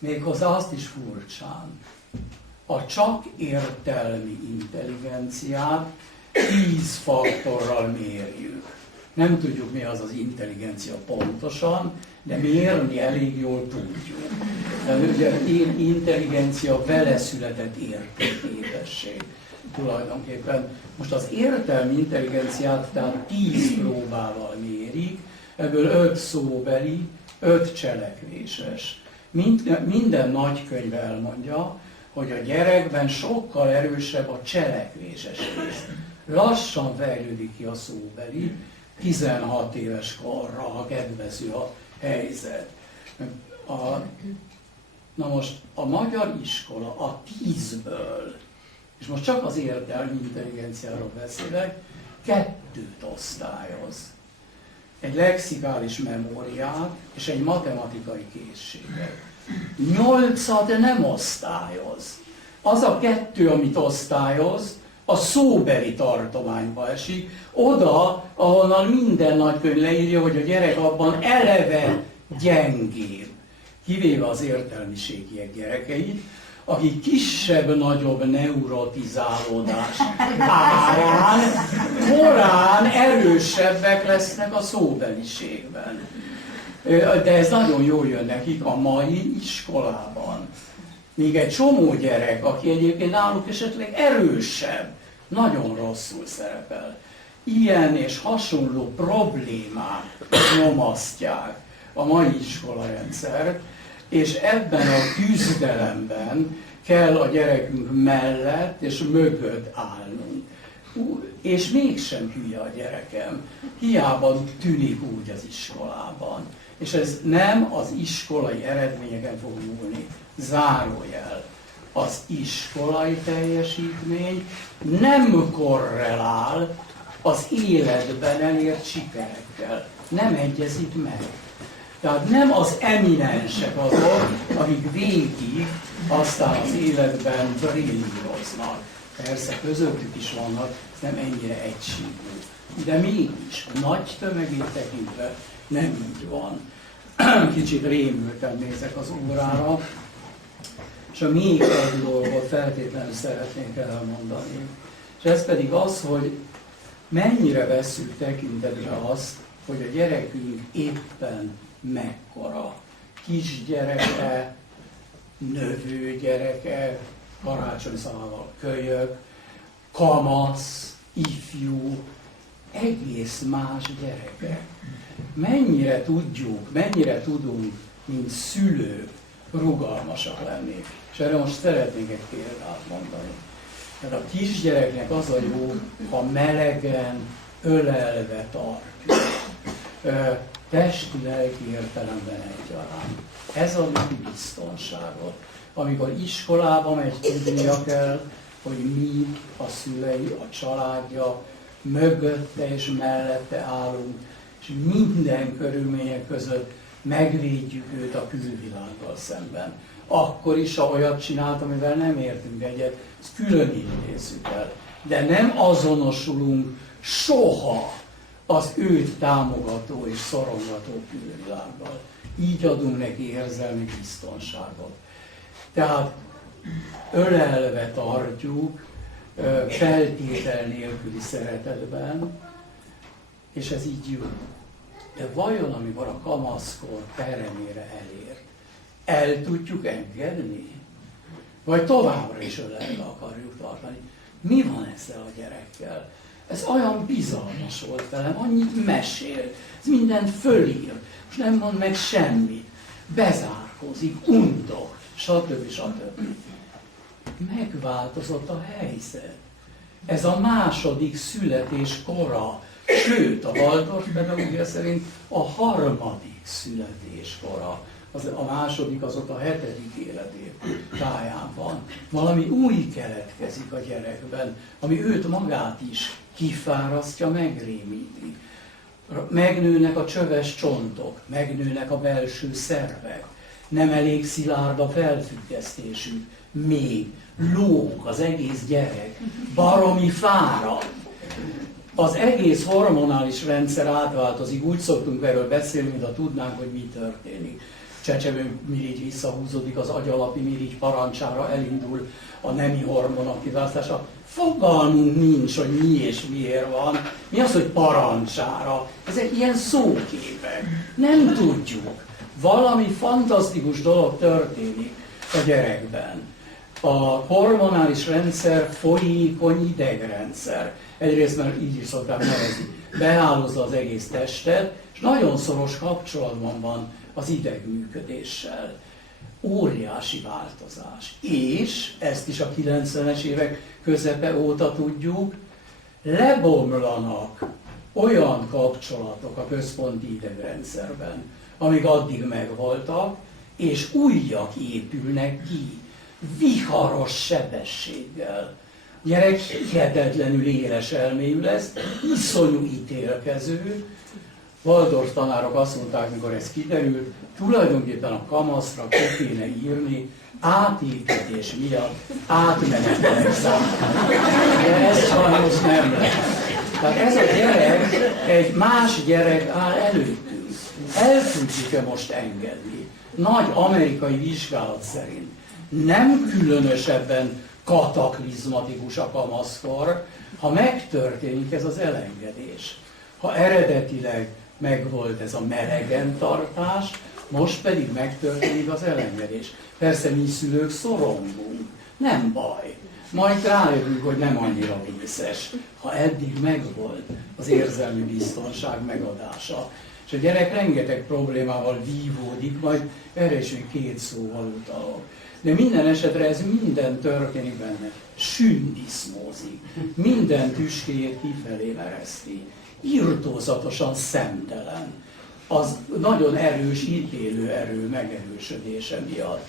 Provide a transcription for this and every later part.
Méghozzá azt is furcsán. A csak értelmi intelligenciát 10 faktorral mérjük. Nem tudjuk, mi az az intelligencia pontosan, de mérni elég jól tudjuk. De ugye intelligencia veleszületett értékképesség tulajdonképpen. Most az értelmi intelligenciát tehát 10 próbával mérik, ebből 5 szóbeli, 5 cselekvéses. Minden nagykönyv elmondja, hogy a gyerekben sokkal erősebb a cselekvéses rész. Lassan fejlődik ki a szóbeli, 16 éves korra, ha kedvező a helyzet. Na most a magyar iskola a 10-ből, és most csak az értelmi intelligenciáról beszélek, 2-t osztályoz. Egy lexikális memóriát és egy matematikai készséget. 8-at nem osztályoz. Az a 2, amit osztályoz, a szóbeli tartományba esik, oda, ahonnan minden nagykönyv leírja, hogy a gyerek abban eleve gyengébb, kivéve az értelmiségiek gyerekeit, akik kisebb-nagyobb neurotizálódás árán korán erősebbek lesznek a szóbeliségben. De ez nagyon jól jön nekik a mai iskolában. Még egy csomó gyerek, aki egyébként náluk esetleg erősebb, nagyon rosszul szerepel. Ilyen és hasonló problémák nyomasztják a mai iskolarendszert, és ebben a küzdelemben kell a gyerekünk mellett és mögött állnunk. És mégsem hülye a gyerekem, hiába tűnik úgy az iskolában. És ez nem az iskolai eredményeken fog múlni. Zárójel. Az iskolai teljesítmény nem korrelál az életben elért sikerekkel. Nem egyezik meg. Tehát nem az eminensek azok, akik végig aztán az életben brillíroznak. Persze közöttük is vannak, nem ennyire egységű. De mégis, nagy tömegét tekintve nem így van. Kicsit rémülten nézek az órára, és még egy dolgot feltétlenül szeretnék elmondani. És ez pedig az, hogy mennyire vesszük tekintetbe azt, hogy a gyerekünk éppen mekkora. Kisgyereke, növő gyereke, karácsony szavával kölyök, kamasz, ifjú, egész más gyerekek. Mennyire tudunk, mint szülők rugalmasak lenni. És erre most szeretnék egy példát mondani. Tehát a kisgyereknek az a jó, ha melegen, ölelve tartjuk. Testi-lelki értelemben egyaránt. Ez ad neki biztonságot. Amikor iskolába megy, tudnia kell, hogy mi, a szülei, a családja, mögötte és mellette állunk, és minden körülmények között megvédjük őt a külvilággal szemben. Akkor is, ha olyat csinált, amivel nem értünk egyet, ezt külön intézzük el. De nem azonosulunk soha az őt támogató és szorongató külvilággal. Így adunk neki érzelmi biztonságot. Tehát ölelve tartjuk, feltétel nélküli szeretetben, és ez így jó. De vajon, amikor a kamaszkor peremére elért, el tudjuk engedni? Vagy továbbra is ölelve akarjuk tartani? Mi van ezzel a gyerekkel? Ez olyan bizalmas volt velem, annyit mesél, ez mindent fölír, és nem mond meg semmit, bezárkózik, undok, stb. Stb. Megváltozott a helyzet. Ez a második születés kora, sőt, a Waldorf pedagógia szerint a harmadik születés kora. A második az ott a 7. életév táján van. Valami új keletkezik a gyerekben, ami őt magát is kifárasztja, megrémíti. Megnőnek a csöves csontok, megnőnek a belső szervek, nem elég szilárd a felfüggesztésük, még lóg az egész gyerek, baromi fárad. Az egész hormonális rendszer átváltozik, úgy szoktunk erről beszélni, mintha tudnánk, hogy mi történik. csecsemőmirigy visszahúzódik, az agyalapi mirigy parancsára elindul a nemi hormonok kiválasztása. Fogalmunk nincs, hogy mi és miért van. Mi az, hogy parancsára? Ezek ilyen szóképek. Nem tudjuk. Valami fantasztikus dolog történik a gyerekben. A hormonális rendszer folyékony idegrendszer. Egyrészt, mert így is szokták nevezni, behálózza az egész testet, és nagyon szoros kapcsolatban van az idegműködéssel. Óriási változás. És, ezt is a 90-es évek közepe óta tudjuk, lebomlanak olyan kapcsolatok a központi idegrendszerben, amik addig megvoltak, és újak épülnek ki, viharos sebességgel. A gyerek hihetetlenül éles elmélyű lesz, iszonyú ítélkező. Waldorf tanárok azt mondták, mikor ez kiderült, tulajdonképpen a kamaszra ki kéne írni, átépítés miatt átmenetlenek számít. De ez sajnos nem lesz. Tehát ez a gyerek, egy más gyerek áll előttünk. El tudjuk-e most engedni? Nagy amerikai vizsgálat szerint nem különösebben kataklizmatikus a kamaszkor, ha megtörténik ez az elengedés. Ha eredetileg megvolt ez a melegen tartás, most pedig megtörténik az elengedés. Persze mi szülők szorongunk, nem baj. Majd rájövünk, hogy nem annyira vészes, ha eddig megvolt az érzelmi biztonság megadása. És a gyerek rengeteg problémával vívódik, majd erre is még két szóval utalok. De minden esetre ez minden történik benne. Sündiszmózik, minden tüskéjét kifelé mereszti. Irtózatosan szemtelen. Az nagyon erős ítélő erő megerősödése miatt.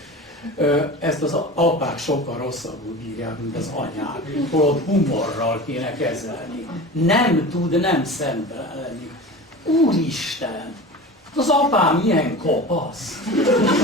Ezt az apák sokkal rosszabbul bírják, mint az anyák, holott humorral kéne kezelni. Nem tud nem szemtelen lenni. Úristen! Az apám ilyen kopasz,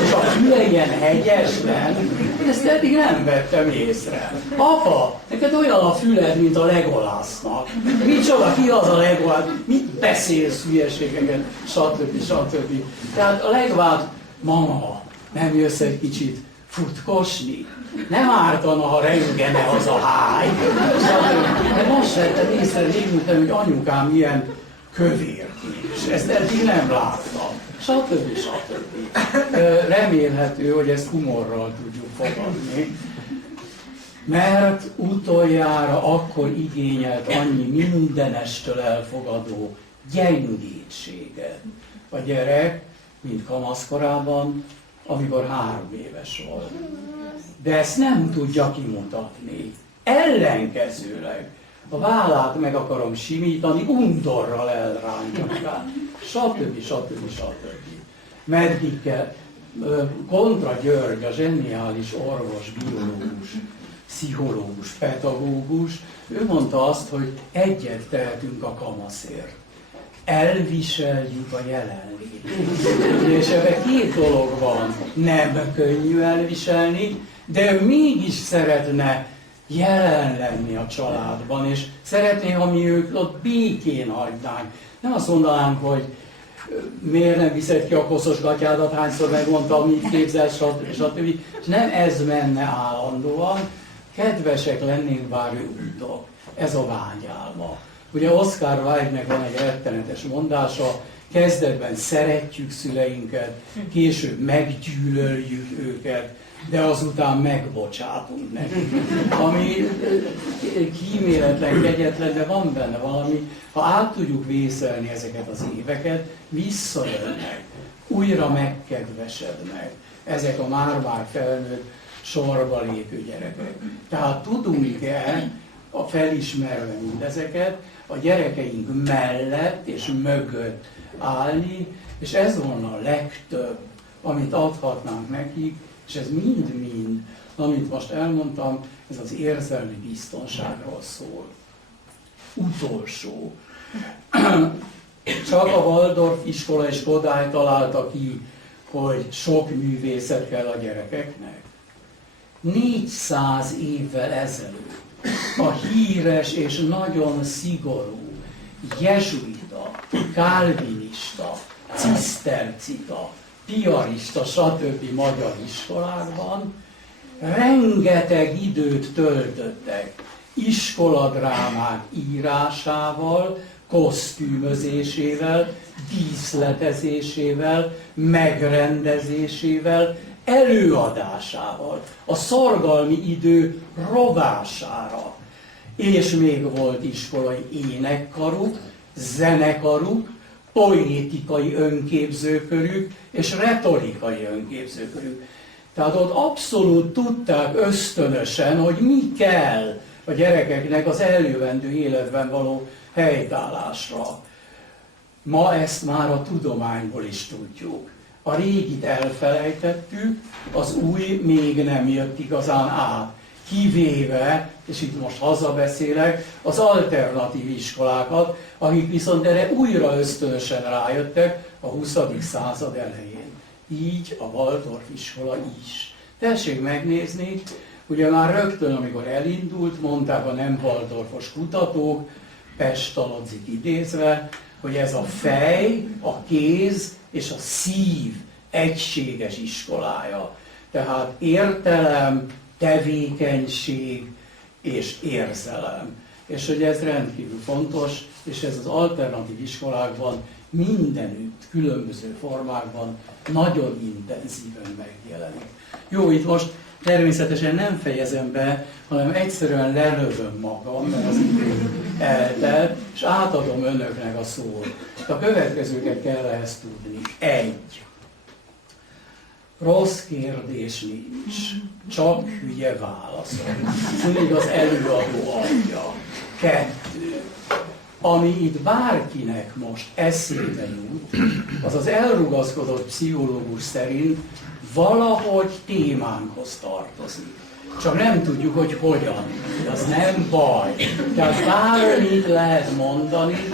és a füle ilyen hegyesben, ezt eddig nem vettem észre. Apa, neked olyan a füled, mint a Legolásznak. Micsoda, ki az a Legolász? Mit beszélsz hülyeségeket, stb. Stb. Tehát a Legvált, mama, nem jössz egy kicsit futkosni? Nem ártana, ha rengene az a háj. De most vettem észre délután, hogy anyukám ilyen kövér. És ezt eddig nem láttam. Stb. Remélhető, hogy ezt humorral tudjuk fogadni. Mert utoljára akkor igényelt annyi mindenestől elfogadó gyengétséget a gyerek, mint kamaszkorában, amikor 3 éves volt. De ezt nem tudja kimutatni. Ellenkezőleg a vállát meg akarom simítani, undorral elrántja. Stb. Meddig kell. Kontra György, a zseniális orvos, biológus, pszichológus, pedagógus, ő mondta azt, hogy egyet tehetünk a kamaszért. Elviseljük a jelenlétet. És ebben 2 dolog van. Nem könnyű elviselni, de ő mégis szeretne jelen lenni a családban, és szeretné, ha mi ők ott békén hagynánk. Nem azt mondanánk, hogy miért nem viszed ki a koszos gatyádat, hányszor megmondta, mit képzel, stb. És nem ez menne állandóan, kedvesek lennénk, bár ő útok. Ez a vágyálma. Ugye Oscar Wilde-nek van egy rettenetes mondása, kezdetben szeretjük szüleinket, később meggyűlöljük őket, de azután megbocsátunk neki. Ami kíméletlen, kegyetlen, de van benne valami, ha át tudjuk vészelni ezeket az éveket, visszajönnek, újra megkedvesednek ezek a már-már felnőtt, sorba lépő gyerekek. Tehát tudunk-e, a felismerve mindezeket, a gyerekeink mellett és mögött állni, és ez volna a legtöbb, amit adhatnánk nekik, és ez mind-mind, amit most elmondtam, ez az érzelmi biztonságról szól. Utolsó. Csak a Waldorf iskola és Kodály találta ki, hogy sok művészet kell a gyerekeknek. 400 évvel ezelőtt a híres és nagyon szigorú jezsuita, kálvinista, cisztercita, piarista, stb. Magyar iskolákban rengeteg időt töltöttek iskoladrámák írásával, kosztümözésével, díszletezésével, megrendezésével, előadásával, a szorgalmi idő rovására. És még volt iskolai énekkaruk, zenekaruk, poétikai önképzőkörük és retorikai önképzőkörük. Tehát ott abszolút tudták ösztönösen, hogy mi kell a gyerekeknek az eljövendő életben való helytállásra. Ma ezt már a tudományból is tudjuk. A régit elfelejtettük, az új még nem jött igazán át. Kivéve, és itt most hazabeszélek, az alternatív iskolákat, akik viszont erre újra ösztönösen rájöttek a 20. század elején. Így a Waldorf iskola is. Tessék megnézni, ugye már rögtön, amikor elindult, mondták a nem Waldorfos kutatók, Pestalozzik idézve, hogy ez a fej, a kéz és a szív egységes iskolája. Tehát értelem, tevékenység és érzelem. És hogy ez rendkívül fontos, és ez az alternatív iskolákban mindenütt, különböző formákban nagyon intenzíven megjelenik. Jó, itt most természetesen nem fejezem be, hanem egyszerűen lelövöm magam, mert az idő eltelt, és átadom önöknek a szót. A következőket kell ehhez tudni. 1. Rossz kérdés nincs, csak hülye válaszok. Mindig az előadó adja. 2. Ami itt bárkinek most eszébe jut, az az elrugaszkodott pszichológus szerint valahogy témánkhoz tartozik. Csak nem tudjuk, hogy hogyan. De az nem baj. Tehát bármit lehet mondani,